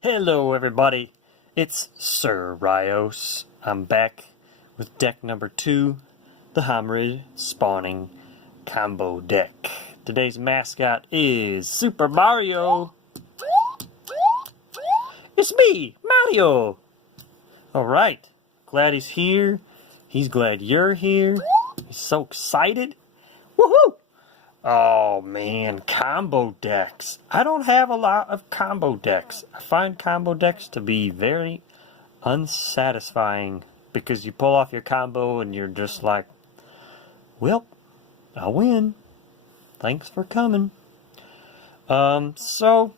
Hello everybody, it's Sir Rios. I'm back with deck number 2, the Homarid Spawning combo deck. Today's mascot is Super Mario. It's me, Mario! Alright, glad he's here. He's glad you're here. He's so excited. Woohoo! Oh man, combo decks. I don't have a lot of combo decks. I find combo decks to be very unsatisfying because you pull off your combo and you're just like, well, I win. Thanks for coming. So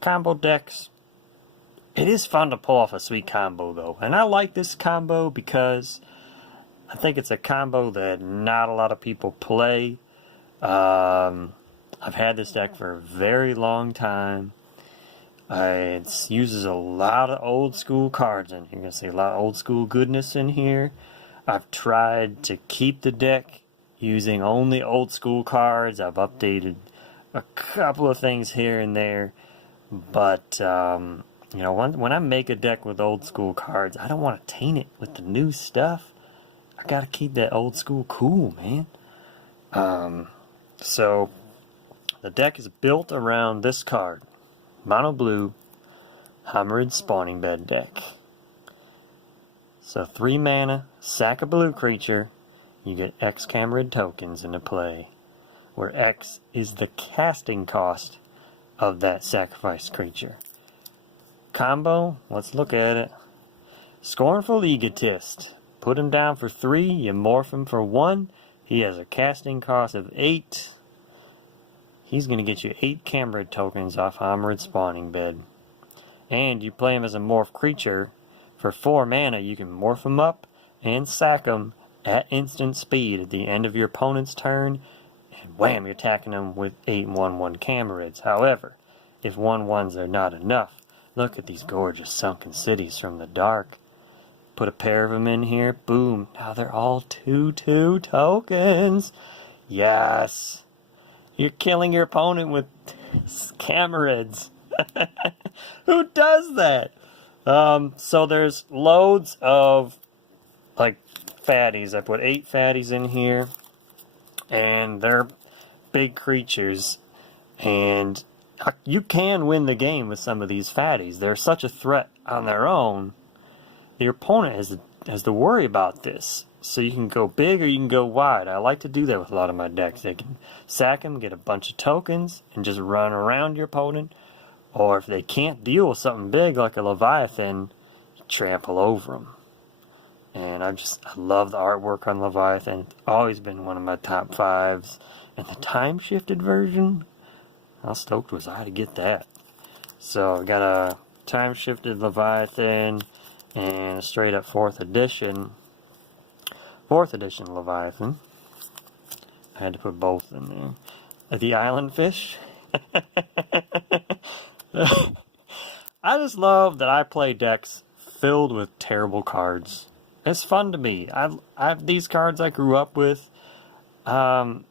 combo decks. It is fun to pull off a sweet combo though. And I like this combo because I think it's a combo that not a lot of people play. I've had this deck for a very long time. It uses a lot of old school cards in here. You're going to see a lot of old school goodness in here. I've tried to keep the deck using only old school cards. I've updated a couple of things here and there. But, you know, when I make a deck with old school cards, I don't want to taint it with the new stuff. I gotta keep that old school cool, man. So the deck is built around this card. Mono blue, Homarid Spawning Bed deck. So 3 mana, sack a blue creature, you get X Homarid tokens into play, where X is the casting cost of that sacrificed creature. Combo, let's look at it. Scornful Egotist. Put him down for 3, you morph him for 1. He has a casting cost of 8. He's going to get you 8 Homarid tokens off Homarid Spawning Bed. And you play him as a morph creature. For 4 mana, you can morph him up and sack him at instant speed at the end of your opponent's turn. And wham, you're attacking him with 8 1/1 Homarids. However, if 1/1s are not enough, look at these gorgeous sunken cities from the dark. Put a pair of them in here. Boom. Now they're all 2/2 tokens. Yes. You're killing your opponent with Homarids. Who does that? So there's loads of like fatties. I put 8 fatties in here. And they're big creatures. And you can win the game with some of these fatties. They're such a threat on their own. Your opponent has to worry about this. So you can go big or you can go wide. I like to do that with a lot of my decks. They can sack them, get a bunch of tokens, and just run around your opponent. Or if they can't deal with something big like a Leviathan, you trample over them. And I love the artwork on Leviathan. It's always been one of my top 5s. And the time-shifted version, how stoked was I to get that? So I got a time-shifted Leviathan and a straight-up 4th edition Leviathan. I had to put both in there. The Island Fish. I just love that I play decks filled with terrible cards. It's fun to me. I have these cards I grew up with. I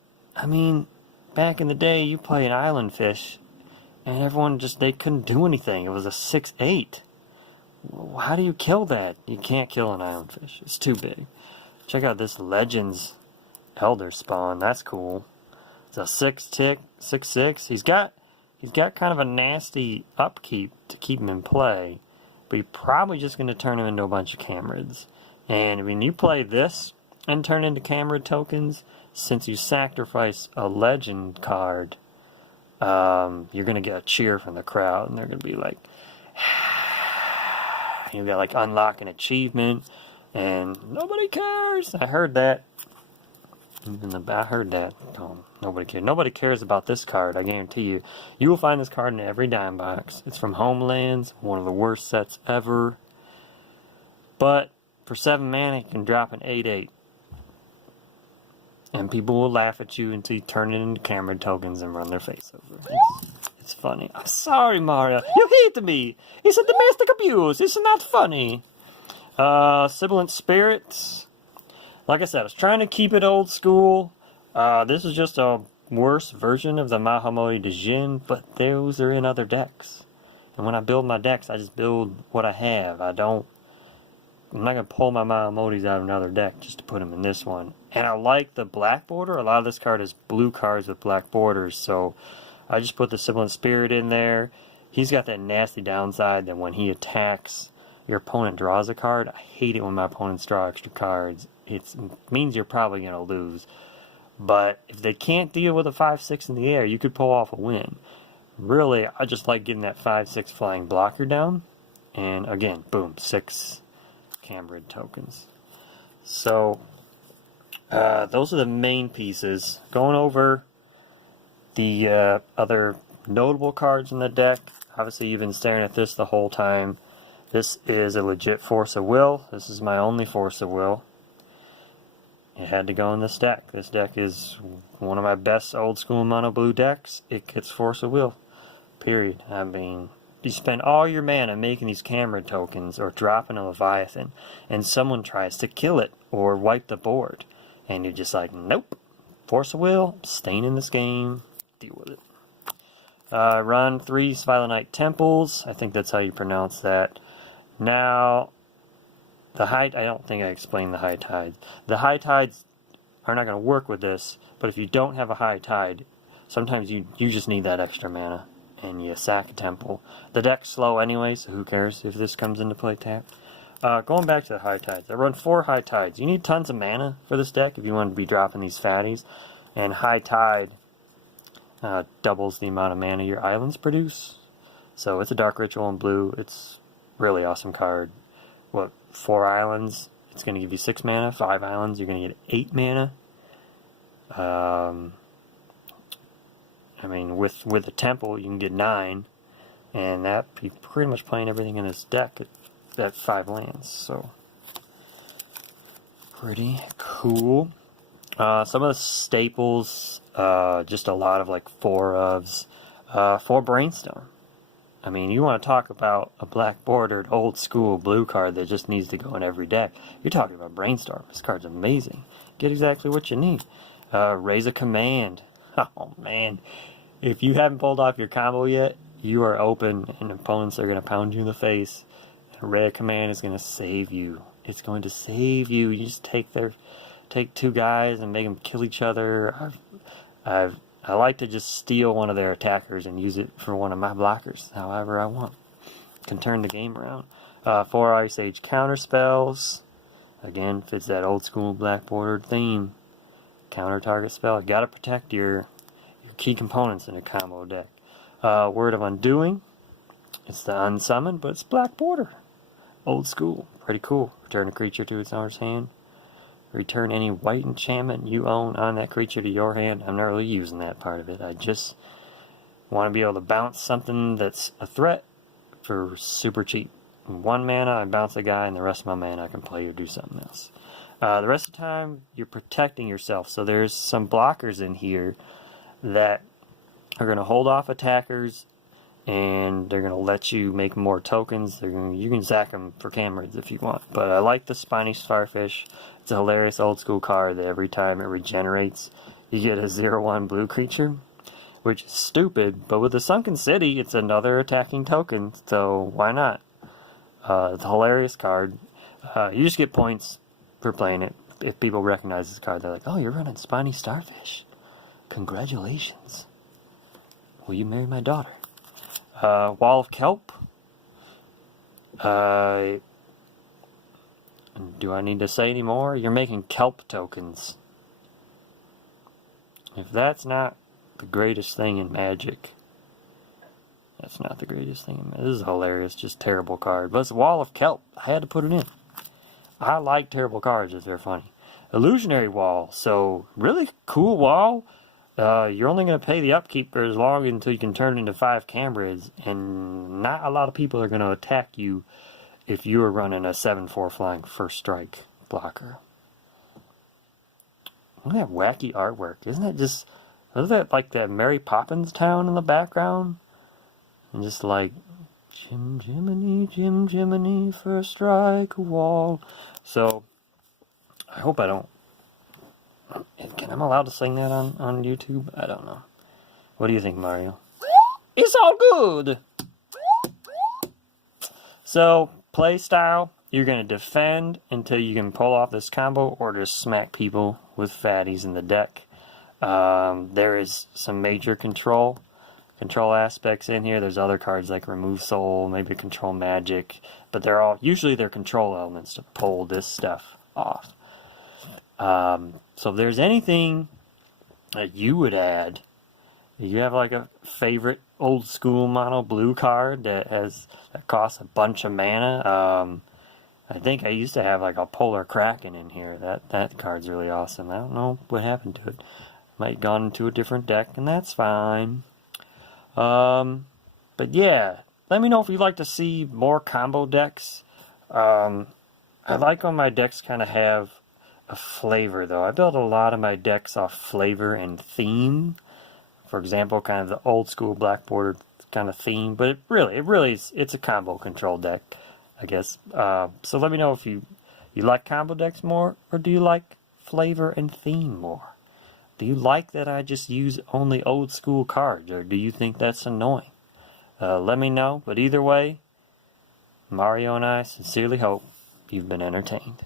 mean, back in the day, you play an Island Fish, and everyone they couldn't do anything. It was a 6/8. How do you kill that? You can't kill an Island Fish. It's too big. Check out this Legends Elder Spawn. That's cool. It's a 6-tick, 6/6. He's got kind of a nasty upkeep to keep him in play, but you're probably just going to turn him into a bunch of Homarids. And when you play this and turn into Homarid tokens, since you sacrifice a legend card, you're going to get a cheer from the crowd, and they're going to be like, you got like unlock an achievement, and nobody cares. I heard that. I heard that. Oh, nobody cares. Nobody cares about this card, I guarantee you. You will find this card in every dime box. It's from Homelands, one of the worst sets ever. But for 7 mana, you can drop an 8/8. And people will laugh at you until you turn it into Homarid tokens and run their face over. It's funny. I'm sorry, Mario. You hit me. It's a domestic abuse. It's not funny. Sibilant Spirits. Like I said, I was trying to keep it old school. This is just a worse version of the Mahamori de Jin, but those are in other decks. And when I build my decks, I just build what I have. I'm not going to pull my Homarid's out of another deck just to put them in this one. And I like the black border. A lot of this card is blue cards with black borders, so I just put the Sibilant Spirit in there. He's got that nasty downside that when he attacks, your opponent draws a card. I hate it when my opponents draw extra cards. It means you're probably going to lose. But if they can't deal with a 5-6 in the air, you could pull off a win. Really, I just like getting that 5-6 flying blocker down. And again, boom, 6 Homarid tokens. So, those are the main pieces. Going over the other notable cards in the deck. Obviously, you've been staring at this the whole time. This is a legit Force of Will. This is my only Force of Will. It had to go in this deck. This deck is one of my best old school mono blue decks. It gets Force of Will. Period. I mean, you spend all your mana making these Homarid tokens or dropping a Leviathan, and someone tries to kill it or wipe the board. And you're just like, nope. Force of Will, staying in this game. Deal with it. Run 3 Svilanite Temples. I think that's how you pronounce that. Now, I don't think I explained the high tides. The high tides are not going to work with this, but if you don't have a high tide, sometimes you just need that extra mana, and you sack a temple. The deck's slow anyway, so who cares if this comes into play tap. Going back to the high tides. I run 4 high tides. You need tons of mana for this deck if you want to be dropping these fatties, and high tide doubles the amount of mana your islands produce. So it's a Dark Ritual in blue. It's really awesome card. 4 islands, it's going to give you 6 mana. 5 islands, you're going to get 8 mana. I mean, with a temple, you can get 9. And that, you're pretty much playing everything in this deck at 5 lands. So, pretty cool. Some of the staples, just a lot of like 4 ofs. 4 Brainstorm. I mean, you want to talk about a black bordered old school blue card that just needs to go in every deck. You're talking about Brainstorm. This card's amazing. Get exactly what you need. Raise a Command. Oh man. If you haven't pulled off your combo yet, you are open and opponents are going to pound you in the face. Raise a Command is going to save you. It's going to save you. You just take 2 guys and make them kill each other. I like to just steal one of their attackers and use it for one of my blockers, however I want. Can turn the game around. 4 Ice Age counter spells. Again, fits that old school black bordered theme. Counter target spell. You gotta protect your key components in a combo deck. Word of Undoing. It's the unsummon, but it's black border. Old school. Pretty cool. Return a creature to its owner's hand. Return any white enchantment you own on that creature to your hand. I'm not really using that part of it. I just want to be able to bounce something that's a threat for super cheap. 1 mana, I bounce a guy, and the rest of my mana I can play or do something else. The rest of the time, you're protecting yourself. So there's some blockers in here that are going to hold off attackers, and they're going to let you make more tokens. You can zack them for Homarids if you want. But I like the Spiny Starfish. It's a hilarious old school card that every time it regenerates, you get a 0/1 blue creature, which is stupid. But with the Sunken City, it's another attacking token, so why not? It's a hilarious card. You just get points for playing it. If people recognize this card, they're like, oh, you're running Spiny Starfish. Congratulations. Will you marry my daughter? Wall of Kelp. Do I need to say any more? You're making kelp tokens. If that's not the greatest thing in Magic, that's not the greatest thing in Magic. This is hilarious, just terrible card. But it's Wall of Kelp. I had to put it in. I like terrible cards if they're funny. Illusionary Wall. So, really cool wall. You're only going to pay the upkeep for as long until you can turn into 5 Homarids, and not a lot of people are going to attack you if you are running a 7/4 flying first strike blocker. Look at that wacky artwork. Isn't that like that Mary Poppins town in the background? And just like, Jim Jiminy, first strike wall. So, I hope I don't. Am I allowed to sing that on YouTube? I don't know. What do you think, Mario? It's all good! So, play style, you're going to defend until you can pull off this combo or just smack people with fatties in the deck. There is some major control aspects in here. There's other cards like Remove Soul, maybe Control Magic, but usually they're control elements to pull this stuff off. So if there's anything that you would add, if you have like a favorite old school mono blue card that costs a bunch of mana, I think I used to have like a Polar Kraken in here. That card's really awesome. I don't know what happened to it. Might have gone into a different deck, and that's fine. But yeah, let me know if you'd like to see more combo decks. I like when my decks kind of have a flavor, though. I build a lot of my decks off flavor and theme. For example, kind of the old school black border kind of theme, but it really is, it's a combo control deck, I guess. So let me know if you like combo decks more, or do you like flavor and theme more? Do you like that I just use only old school cards, or do you think that's annoying? Let me know, but either way, Mario and I sincerely hope you've been entertained.